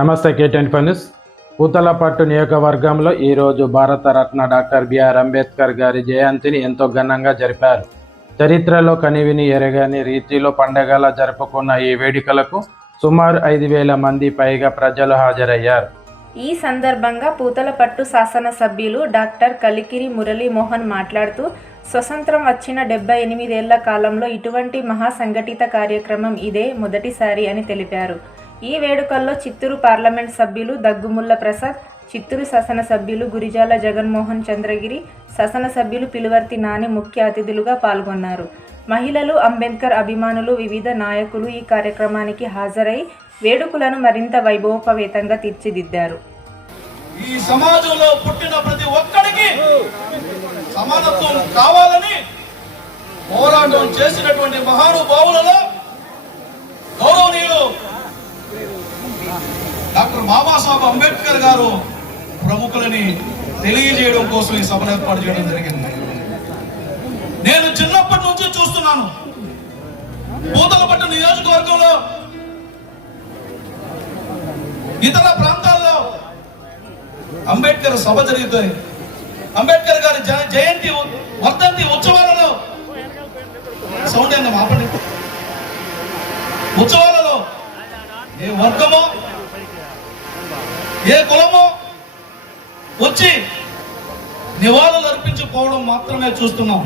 నమస్తే K twenty five news. Puthalapattu నియోజకవర్గంలో ఈరోజు భారతరత్న డాక్టర్ బిఆర్ అంబేద్కర్ గారి జయంతిని ఎంతో ఘనంగా జరిపారు. చరిత్రలో కనివిని ఎరగని రీతిలో పండగలా జరుపుకున్న ఈ వేడుకలకు సుమారు ఐదు వేల మంది పైగా ప్రజలు హాజరయ్యారు. ఈ సందర్భంగా పూతలపట్టు శాసనసభ్యులు డాక్టర్ కలికిరి మురళీమోహన్ మాట్లాడుతూ స్వతంత్రం వచ్చిన డెబ్బై ఎనిమిదేళ్ళ కాలంలో ఇటువంటి మహాసంఘటిత కార్యక్రమం ఇదే మొదటిసారి అని తెలిపారు. ఈ వేడుకల్లో చిత్తూరు పార్లమెంట్ సభ్యులు దగ్గుముల్ల ప్రసాద్ చిత్తూరు శాసనసభ్యులు గురిజాల జగన్మోహన్ చంద్రగిరి శాసనసభ్యులు పిలువర్తి నాని ముఖ్య అతిథులుగా పాల్గొన్నారు. మహిళలు అంబేద్కర్ అభిమానులు వివిధ నాయకులు ఈ కార్యక్రమానికి హాజరై వేడుకలను మరింత వైభవోపేతంగా తీర్చిదిద్దారు. ఈ సమాజంలో పుట్టిన ప్రతి ఒక్కడికి సమానత్వం కావాలని పోరాటం చేసినటువంటి మహానుభావులలో గౌరవనీయులు డాక్టర్ బాబాసాహెబ్ అంబేద్కర్ గారు ప్రముఖులని తెలియజేయడం కోసం ఈ సభను ఏర్పాటు చేయడం జరిగింది. నేను చిన్నప్పటి నుంచి చూస్తున్నాను. పూతలపట్టు నియోజకవర్గంలో ఇతర ప్రాంతాల్లో అంబేద్కర్ సభ జరుగుతాయి అంబేద్కర్ గారి జ- జయంతి వర్ధంతి ఉత్సవాలలో సౌండ్ మాపండి ఉత్సవాలలో ఏ వర్గమో ఏ కులమో వచ్చి నివాళులు అర్పించిపోవడం మాత్రమే చూస్తున్నాం.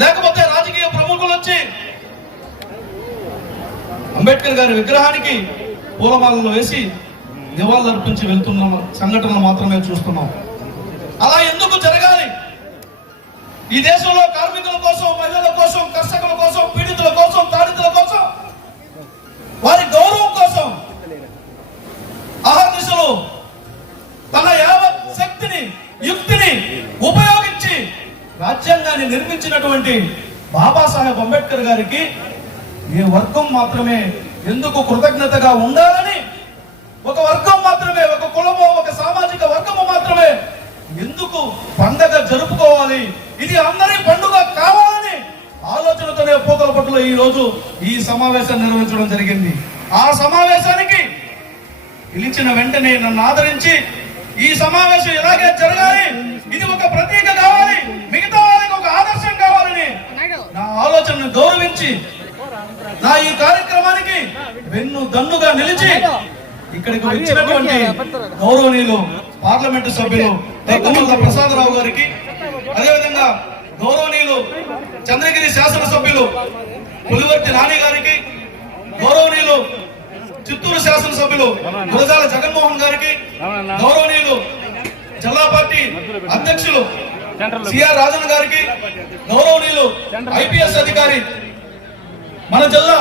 లేకపోతే రాజకీయ ప్రముఖులు వచ్చి అంబేద్కర్ గారి విగ్రహానికి పూలమాలలు వేసి నివాళులు అర్పించి వెళ్తున్న సంఘటనలు మాత్రమే చూస్తున్నాం. అలా ఎందుకు జరగాలి? ఈ దేశంలో కార్మికుల కోసం మహిళల కోసం కర్షకుల కోసం పీడితుల కోసం తాడితుల కోసం వారి గౌరవం అహర్నిశలు తన యావత్ శక్తిని యుక్తిని ఉపయోగించి రాజ్యాంగాన్ని నిర్మించినటువంటి బాబాసాహెబ్ అంబేద్కర్ గారికి ఈ వర్గం మాత్రమే ఎందుకు కృతజ్ఞతగా ఉండాలని ఒక వర్గం మాత్రమే ఒక కులము ఒక సామాజిక వర్గము మాత్రమే ఎందుకు పండగ జరుపుకోవాలి? ఇది అందరి పండుగ కావాలని ఆలోచనతోనే పోకల పట్టులో ఈ రోజు ఈ సమావేశం నిర్వహించడం జరిగింది. ఆ సమావేశానికి పిలిచిన వెంటనే నన్ను ఆదరించి ఈ సమావేశం ఎలాగే జరగాలి? ఇది ఒక ప్రతీక కావాలి. మిగతా వాళ్ళకి ఒక ఆదర్శం కావాలని నా ఆలోచనను గౌరవించి నా ఈ కార్యక్రమానికి వెన్ను దన్నుగా నిలిచి ఇక్కడికి వచ్చినటువంటి గౌరవనీయులు పార్లమెంటు సభ్యులు దగ్గుమల్ల ప్రసాదరావు గారికి అదేవిధంగా గౌరవనీయులు చంద్రగిరి శాసనసభ్యులు పులివర్తి నాని గారికి గౌరవనీయులు చిత్తూరు శాసనసభ్యులు గురజాల జగన్మోహన్ గారికి గౌరవనీయులు జిల్లా పార్టీ అధ్యక్షులు సిఆర్ రాజన్ గారికి గౌరవనీయులు ఐపీఎస్ అధికారి మన జిల్లా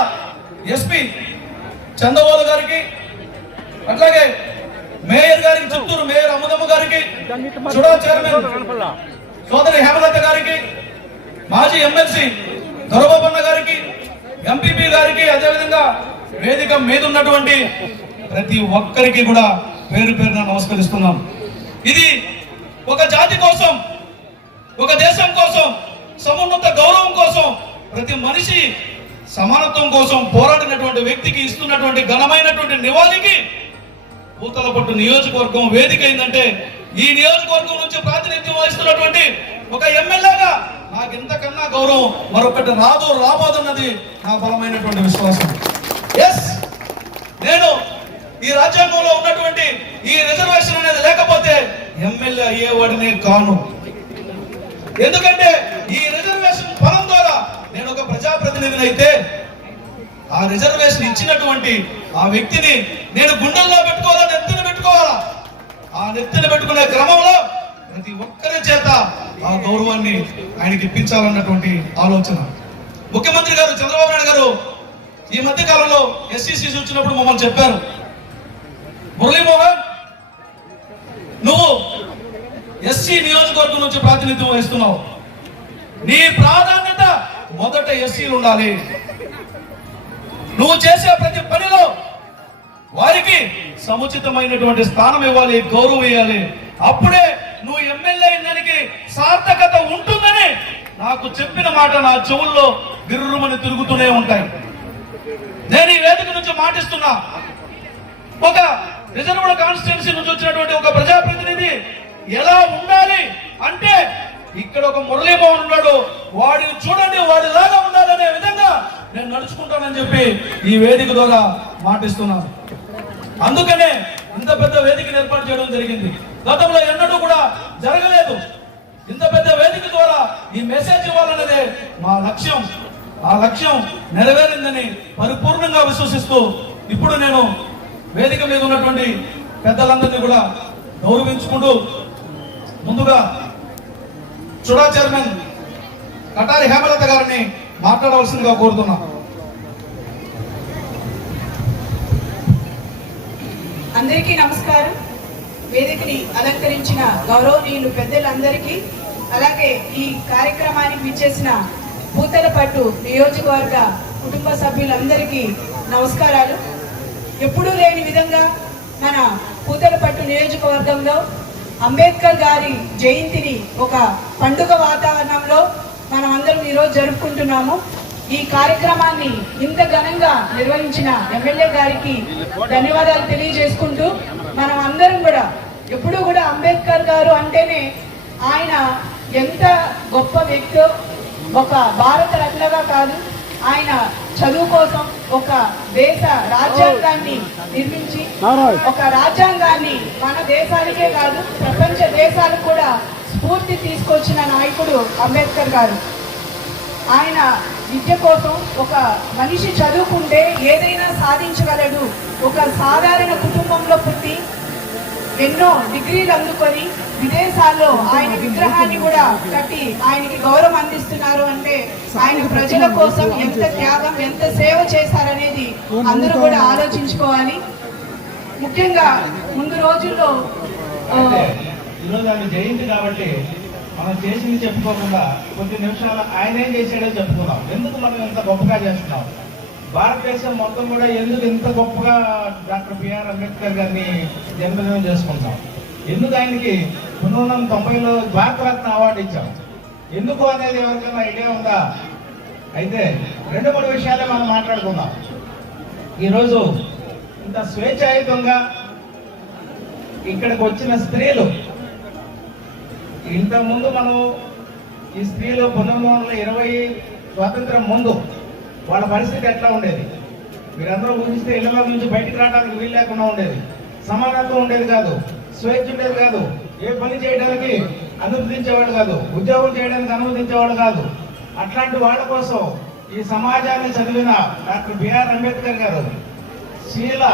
ఎస్పీ చందవోలు గారికి అట్లాగే మేయర్ గారికి చిత్తూరు మేయర్ అమ్మదమ్మ గారికి చుడా చైర్మన్ సోదరి హేమలత గారికి మాజీ ఎమ్మెల్సీ దొరబాబన్న గారికి ఎంపీపీ గారికి అదేవిధంగా వేదిక మీద ఉన్నటువంటి ప్రతి ఒక్కరికి కూడా పేరు పేరున నమస్కరిస్తున్నాం. ఇది ఒక జాతి కోసం ఒక దేశం కోసం సమున్నత గౌరవం కోసం ప్రతి మనిషి సమానత్వం కోసం పోరాడినటువంటి వ్యక్తికి ఇస్తున్నటువంటి ఘనమైనటువంటి నివాళికి పూతలపట్టు నియోజకవర్గం వేదిక అయిందంటే ఈ నియోజకవర్గం నుంచి ప్రాతినిధ్యం వహిస్తున్నటువంటి ఒక ఎమ్మెల్యేగా నాకు ఇంతకన్నా గౌరవం మరొకటి రాదు రాబోతున్నది నా బలమైనటువంటి విశ్వాసం ఎస్ నేను ఈ రాజ్యాంగంలో ఉన్నటువంటి ఈ రిజర్వేషన్ అనేది లేకపోతే ఎమ్మెల్యే అయ్యేవాడినే కాను. ఎందుకంటే ఈ రిజర్వేషన్ ఫలం ద్వారా నేను ఒక ప్రజాప్రతినిధిని అయితే ఆ రిజర్వేషన్ ఇచ్చినటువంటి ఆ వ్యక్తిని నేను గుండెల్లో పెట్టుకోవాలా నెత్తిన పెట్టుకోవాలా? ఆ నెత్తిన పెట్టుకునే క్రమంలో ప్రతి ఒక్కరి చేత ఆ గౌరవాన్ని ఆయనకి ఇప్పించాలన్నటువంటి ఆలోచన. ముఖ్యమంత్రి గారు చంద్రబాబు నాయుడు గారు ఈ మధ్య కాలంలో ఎస్సీసీ వచ్చినప్పుడు మమ్మల్ని చెప్పారు. మురళీమోహన్ నువ్వు ఎస్సీ నియోజకవర్గం నుంచి ప్రాతినిధ్యం వహిస్తున్నావు. నీ ప్రాధాన్యత మొదట ఎస్సీలు ఉండాలి. నువ్వు చేసే ప్రతి పనిలో వారికి సముచితమైనటువంటి స్థానం ఇవ్వాలి గౌరవం ఇవ్వాలి. అప్పుడే నువ్వు ఎమ్మెల్యే అయినానికి సార్థకత ఉంటుందని నాకు చెప్పిన మాట నా చెవుల్లో గిర్రుమని తిరుగుతూనే ఉంటాయి. నేను ఈ వేదిక నుంచి మాటిస్తున్నా. ఒక రిజర్వ్డ్ కాన్స్టిట్యున్సీ నుంచి వచ్చినటువంటి ఒక ప్రజాప్రతినిధి ఎలా ఉండాలి అంటే ఇక్కడ ఒక మురళీమోహన్ ఉన్నాడు. వాడిని చూడండి వాడిలాగా ఉండాలనే విధంగా నేను నడుచుకుంటానని చెప్పి ఈ వేదిక ద్వారా మాటిస్తున్నాను. అందుకనే ఇంత పెద్ద వేదికను ఏర్పాటు చేయడం జరిగింది. గతంలో ఎన్నడూ కూడా జరగలేదు. ఇంత పెద్ద వేదిక ద్వారా ఈ మెసేజ్ ఇవ్వాలన్నదే మా లక్ష్యం. ఆ లక్ష్యం నెరవేరిందని పరిపూర్ణంగా విశ్వసిస్తూ ఇప్పుడు నేను వేదిక మీద ఉన్నటువంటి పెద్దలందరినీ కూడా గౌరవించుకుంటూ ముందుగా చుడా చైర్మన్ కటారి హేమలత గారిని మాట్లాడవలసిందిగా కోరుతున్నాం. అందరికీ నమస్కారం. వేదికని అలంకరించిన గౌరవనీయులు పెద్దలందరికీ అలాగే ఈ కార్యక్రమానికి విచ్చేసిన పూతలపట్టు నియోజకవర్గ కుటుంబ సభ్యులందరికీ నమస్కారాలు. ఎప్పుడూ లేని విధంగా మన పూతలపట్టు నియోజకవర్గంలో అంబేద్కర్ గారి జయంతిని ఒక పండుగ వాతావరణంలో మనం అందరం ఈరోజు జరుపుకుంటున్నాము. ఈ కార్యక్రమాన్ని ఇంత ఘనంగా నిర్వహించిన ఎమ్మెల్యే గారికి ధన్యవాదాలు తెలియజేసుకుంటూ మనం అందరం కూడా ఎప్పుడూ కూడా అంబేద్కర్ గారు అంటేనే ఆయన ఎంత గొప్ప వ్యక్తో ఒక భారత రత్నగా కాదు ఆయన చదువు కోసం ఒక దేశ రాజ్యాంగాన్ని నిర్మించి ఒక రాజ్యాంగాన్ని మన దేశానికే కాదు ప్రపంచ దేశాలకు కూడా స్ఫూర్తి తీసుకొచ్చిన నాయకుడు అంబేద్కర్ గారు. ఆయన విద్య కోసం ఒక మనిషి చదువుకుంటే ఏదైనా సాధించగలడు. ఒక సాధారణ కుటుంబంలో పుట్టి ఎన్నో డిగ్రీలు అందుకొని విదేశాల్లో ఆయన విగ్రహాన్ని కూడా కట్టి ఆయనకి గౌరవం అందిస్తున్నారు అంటే ఆయన ప్రజల కోసం ఎంత త్యాగం ఎంత సేవ చేశారనేది అందరూ కూడా ఆలోచించుకోవాలి. ముఖ్యంగా ముందు రోజుల్లో ఈరోజు ఆయన జయంతి కాబట్టి మనం చేసింది చెప్పుకోకుండా కొద్ది నిమిషాలు ఆయన ఏం చేశాడో చెప్పుకుందాం. ఎందుకు మనం ఇంత గొప్పగా చేస్తున్నాం? భారతదేశం మొత్తం కూడా ఎందుకు ఇంత గొప్పగా డాక్టర్ బిఆర్ అంబేద్కర్ గారిని జన్మదినం చేసుకుంటాం ఎందుకు ఆయనకి పంతొమ్మిది వందల తొంభైలో భారతరత్న అవార్డు ఇచ్చాం? ఎందుకు అనేది ఎవరికైనా ఐడియా ఉందా? అయితే రెండు మూడు విషయాలే మనం మాట్లాడుకుందాం. ఈరోజు ఇంత స్వేచ్ఛాయుతంగా ఇక్కడికి వచ్చిన స్త్రీలు ఇంతకుముందు మనం ఈ స్త్రీలు పంతొమ్మిది వందల ఇరవై స్వాతంత్రం ముందు వాళ్ళ పరిస్థితి ఎట్లా ఉండేది? మీరందరూ ఊహిస్తే ఇళ్ళ నుంచి బయటికి రావడానికి వీలు లేకుండా ఉండేది. సమానత్వం ఉండేది కాదు. స్వేచ్ఛుండేది కాదు. ఏ పని చేయడానికి అనుమతించేవాడు కాదు. ఉద్యోగం చేయడానికి అనుమతించేవాడు కాదు. అట్లాంటి వాళ్ళ కోసం ఈ సమాజాన్ని చదివిన డాక్టర్ బిఆర్ అంబేద్కర్ గారు స్త్రీల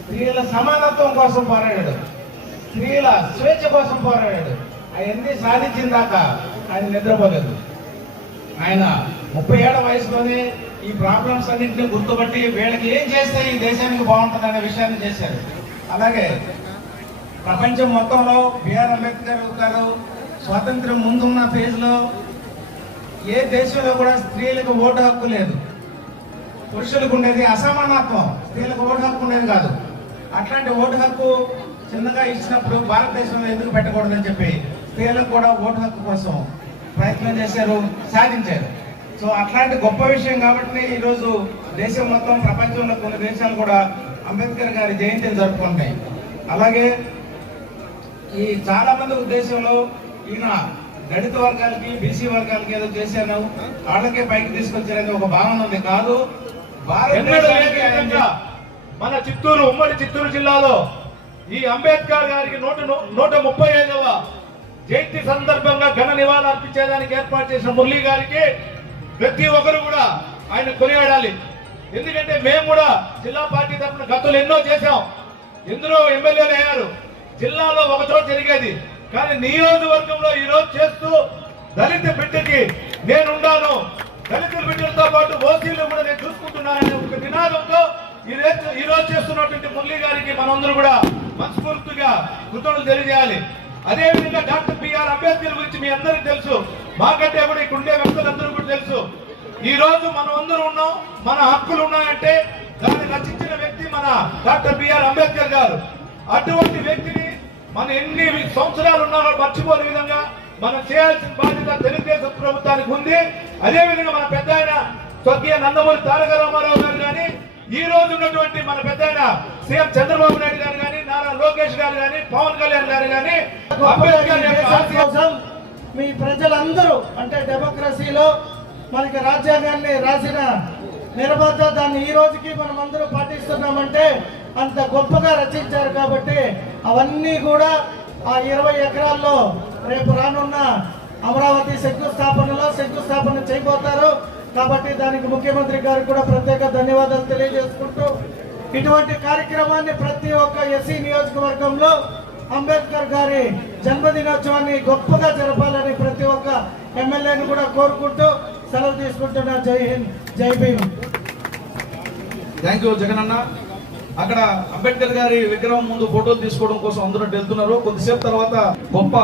స్త్రీల సమానత్వం కోసం పోరాడాడు. స్త్రీల స్వేచ్ఛ కోసం పోరాడాడు. అవన్నీ సాధించిన దాకా ఆయన నిద్రపోలేదు. ఆయన ముప్పై ఏళ్ళ వయసులోనే ఈ ప్రాబ్లమ్స్ అన్నింటినీ గుర్తుపట్టి వీళ్ళకి ఏం చేస్తే ఈ దేశానికి బాగుంటుంది అనే విషయాన్ని చేశారు. అలాగే ప్రపంచం మొత్తంలో బిఆర్ అంబేద్కర్ గారు స్వాతంత్రం ముందున్న ఫేజ్లో ఏ దేశంలో కూడా స్త్రీలకు ఓటు హక్కు లేదు. పురుషులకు ఉండేది అసమానత్వం. స్త్రీలకు ఓటు హక్కు ఉండేది కాదు. అట్లాంటి ఓటు హక్కు చిన్నగా ఇచ్చినప్పుడు భారతదేశంలో ఎందుకు పెట్టకూడదని చెప్పి స్త్రీలకు కూడా ఓటు హక్కు కోసం ప్రయత్నం చేశారు సాధించారు. సో అట్లాంటి గొప్ప విషయం కాబట్టి ఈరోజు దేశం మొత్తం ప్రపంచంలో కొన్ని దేశాలు కూడా అంబేద్కర్ గారి జయంతిని జరుపుకుంటాయి అలాగే ఈ చాలా మంది ఉద్దేశంలో ఈయన దళిత వర్గాలకి బీసీ వర్గాలకి ఏదో చేశాను వాళ్ళకే పైకి తీసుకొచ్చారని ఒక భావన ఉంది. కాదు మన చిత్తూరు ఉమ్మడి చిత్తూరు జిల్లాలో ఈ అంబేద్కర్ గారికి నూట నూట ముప్పై ఐదవ జయంతి సందర్భంగా ఘన నివాళులు అర్పించేదానికి ఏర్పాటు చేసిన మురళీ గారికి ప్రతి ఒక్కరు కూడా ఆయన కొనియాడాలి. ఎందుకంటే మేము కూడా జిల్లా పార్టీ తరఫున గతంలో ఎన్నో చేశాం. ఎందరో ఎమ్మెల్యేలు అయ్యారు. జిల్లాలో ఒక చోట జరిగేది. కానీ నియోజకవర్గంలో ఈ రోజు చేస్తూ దళిత బిడ్డకి నేనున్నాను. దళిత బిడ్డలతో పాటు ఓసీలు కూడా నేను చూసుకుంటున్నాననే ఒక నినాదంతో ఈ రోజు చేస్తున్నటువంటి మురళీ గారికి మనందరూ కూడా మనస్ఫూర్తిగా కృతజ్ఞతలు తెలియజేయాలి. అదే విధంగా డాక్టర్ బిఆర్ అంబేద్కర్ గురించి మీ అందరికీ తెలుసు. మాకంటే కూడా ఇక్కడ ఉండే వ్యక్తులందరూ కూడా తెలుసు. ఈ రోజు మనం అందరూ ఉన్నాం. మన హక్కులు ఉన్నాయంటే దాన్ని రచించిన వ్యక్తి మన డాక్టర్ బిఆర్ అంబేద్కర్ గారు. అటువంటి వ్యక్తిని మన ఎన్ని సంవత్సరాలు ఉన్నారో మర్చిపోని విధంగా మనం చేయాల్సిన బాధ్యత తెలుగుదేశం ప్రభుత్వానికి ఉంది. అదే విధంగా మన పెద్ద ఆయన స్వర్గీయ నందమూరి తారక రామారావు గారు కానీ ఈ రోజు ఉన్నటువంటి మన పెద్ద సీఎం చంద్రబాబు నాయుడు గారు కానీ నారా లోకేష్ గారు కానీ పవన్ కళ్యాణ్ గారు కానీ మీ ప్రజలందరూ అంటే డెమోక్రసీలో మనకి రాజ్యాంగాన్ని రాసిన నిరబద్ధ దాన్ని ఈ రోజుకి మనం అందరూ పాటిస్తున్నామంటే అంత గొప్పగా రచించారు కాబట్టి అవన్నీ కూడా ఆ ఇరవై ఎకరాల్లో రేపు రానున్న అమరావతి శంకుస్థాపనలో శంకుస్థాపన చేయబోతారు. కాబట్టి దానికి ముఖ్యమంత్రి గారికి కూడా ప్రత్యేక ధన్యవాదాలు తెలియజేసుకుంటూ ఇటువంటి కార్యక్రమాన్ని ప్రతి ఒక్క ఎస్సీ నియోజకవర్గంలో అంబేద్కర్ గారి జన్మదినోత్సవాన్ని గొప్పగా జరపాలని ప్రతి ఒక్క ఎమ్మెల్యేని కూడా కోరుకుంటూ సెలవు తీసుకుంటున్నా. జై హింద్ జై భీమ్. Thank you Jagananna. అక్కడ అంబేద్కర్ గారి విగ్రహం ముందు ఫోటోలు తీసుకోవడం కోసం అందరూ వెళ్తున్నారు. కొద్దిసేపు తర్వాత గొప్ప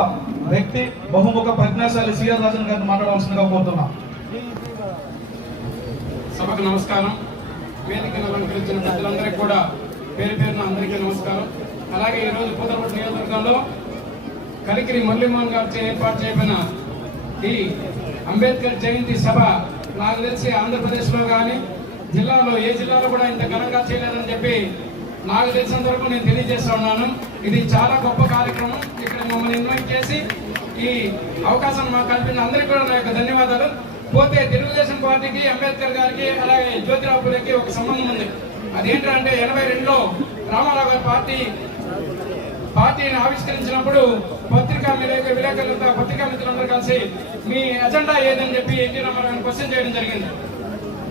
వ్యక్తి బహుముఖ ప్రజ్ఞాశాలి సిఆర్ రాజన్ గారిని మాట్లాడవలసిందిగా కోరుతున్నా. సభకు నమస్కారం. వేదికను అలంకరించిన ప్రజలందరికీ కూడా పేరు పేరున అందరికీ నమస్కారం. అలాగే ఈరోజు పూతలపట్టు నియోజకవర్గంలో కలికిరి మురళీమోహన్ గారు ఏర్పాటు చేయబడిన ఈ అంబేద్కర్ జయంతి సభ నాకు తెలిసి ఆంధ్రప్రదేశ్లో కానీ జిల్లాలో ఏ జిల్లాలో కూడా ఇంత ఘనంగా చేయలేదని చెప్పి నాకు తెలిసినంత వరకు నేను తెలియజేస్తా ఉన్నాను. ఇది చాలా గొప్ప కార్యక్రమం. ఇక్కడ మమ్మల్ని ఇన్వైట్ చేసి ఈ అవకాశం మాకు కల్పించిన అందరికీ కూడా నా యొక్క ధన్యవాదాలు. పోతే తెలుగుదేశం పార్టీకి అంబేద్కర్ గారికి అలాగే జ్యోతిరావు పూలేకి ఒక సంబంధం ఉంది. అదేంటంటే ఎనభై రెండులో రామారావు గారి పార్టీ పార్టీని ఆవిష్కరించినప్పుడు పత్రికా విలేక విలేకరులతో పత్రికా మిత్రులందరూ కలిసి మీ ఎజెండా ఏదని చెప్పి ఎన్టీ రామారావు క్వశ్చన్ చేయడం జరిగింది.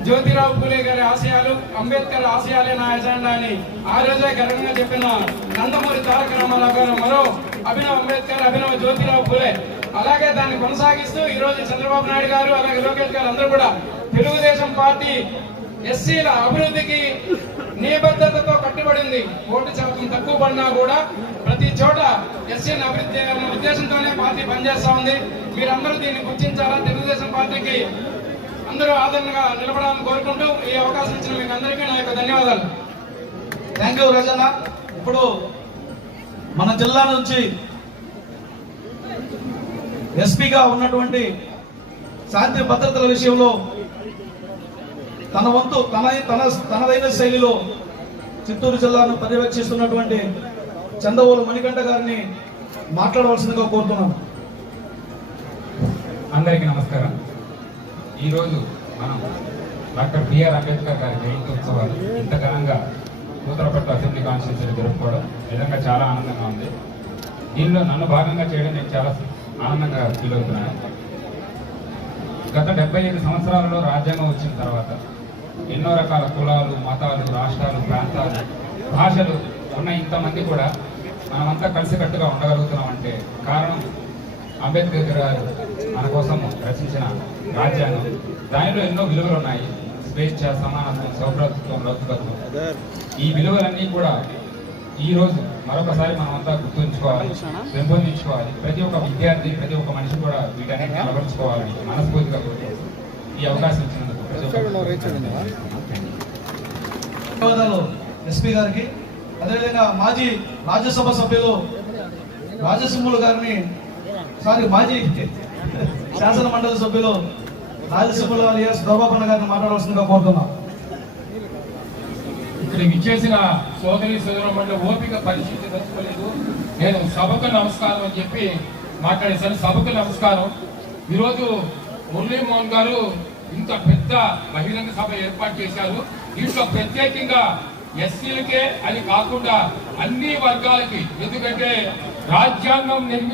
జ్యోతిరావు పూలే గారి ఆశయాలు అంబేద్కర్ ఆశయాలే నా ఎజెండా అని ఆ రోజే గర్వంగా చెప్పిన నందమూరి తారక రామారావు గారు మరో అభినవ్ అంబేద్కర్ అభినవ్ జ్యోతిరావు పూలే. అలాగే దాన్ని కొనసాగిస్తూ ఈ రోజు చంద్రబాబు నాయుడు గారు అలాగే లోకేష్ గారు అందరూ కూడా తెలుగుదేశం పార్టీ ఎస్సీల అభివృద్ధికి నిబద్ధతతో కట్టుబడింది. ఓటు శాతం తక్కువ పడినా కూడా ప్రతి చోట ఎస్సీని అభివృద్ధి ఉద్దేశంతోనే పార్టీ పనిచేస్తా ఉంది. మీరందరూ దీన్ని గుర్తించాలా? తెలుగుదేశం పార్టీకి అందరూ ఆదరణగా నిలబడాలని కోరుకుంటూ ఈ అవకాశం ఇచ్చిన మీకు అందరికీ నా యొక్క ధన్యవాదాలు. థ్యాంక్ యూ రాజన్న ఇప్పుడు మన జిల్లా నుంచి ఎస్పీగా ఉన్నటువంటి శాంతి భద్రతల విషయంలో తన వంతు తన తన తనదైన శైలిలో చిత్తూరు జిల్లాను పర్యవేక్షిస్తున్నటువంటి చందవోలు మణికంఠ గారిని మాట్లాడవలసిందిగా కోరుతున్నాను. అందరికీ నమస్కారం. ఈరోజు మనం డాక్టర్ బిఆర్ అంబేద్కర్ గారి జయంతి ఉత్సవాలు ఇంత ఘనంగా నూతలపట్ల అసెంబ్లీ కాన్స్టిట్యూన్సీలో జరుపుకోవడం నిజంగా చాలా ఆనందంగా ఉంది. దీనిలో నన్ను భాగంగా చేయడం నేను చాలా ఆనందంగా ఫీల్ అవుతున్నాను. గత డెబ్బై ఐదు సంవత్సరాలలో రాజ్యాంగం వచ్చిన తర్వాత ఎన్నో రకాల కులాలు మతాలు రాష్ట్రాలు ప్రాంతాలు భాషలు ఉన్న ఇంతమంది కూడా మనమంతా కలిసికట్టుగా ఉండగలుగుతున్నాం అంటే కారణం అంబేద్కర్ గారు మన కోసం రచించిన రాజ్యాంగం. దానిలో ఎన్నో విలువలు ఉన్నాయి స్వేచ్ఛ సమానత్వం సౌభ్రతత్వం లౌకికత్వం ఈ విలువలన్నీ కూడా ఈ రోజు మరొకసారి మనమంతా గుర్తుంచుకోవాలి పెంపొందించుకోవాలి. ప్రతి ఒక్క విద్యార్థి ప్రతి ఒక్క మనిషి కూడా వీటన్నిటిని అలవరుచుకోవాలని మనస్ఫూర్తిగా కోరుకుంటున్నాను. ఈ అవకాశం ఇచ్చినందుకు ధన్యవాదాలు ఎస్పీ గారికి. అదేవిధంగా మాజీ రాజ్యసభ సభ్యులు రాజసింహులు గారిని సారీ మాజీ శాసన మండలి సభ్యులు రాజసింహులు అలియాస్ దోబాపన్న గారిని మాట్లాడవలసిందిగా కోరుతున్నాం. ఇక్కడ విచ్చేసిన సోదరి సోదరమండ ఓపిక పరిస్థితి తెలుసుకోలేదు. నేను సభకు నమస్కారం అని చెప్పి మాట్లాడేశాను. సభకు నమస్కారం. ఈరోజు మురళీమోహన్ గారు ఇంత పెద్ద బహిరంగ సభ ఏర్పాటు చేశారు. దీంట్లో ప్రత్యేకంగా ఎస్సీలకే అని కాకుండా అన్ని వర్గాలకి. ఎందుకంటే రాజ్యాంగం నిర్మి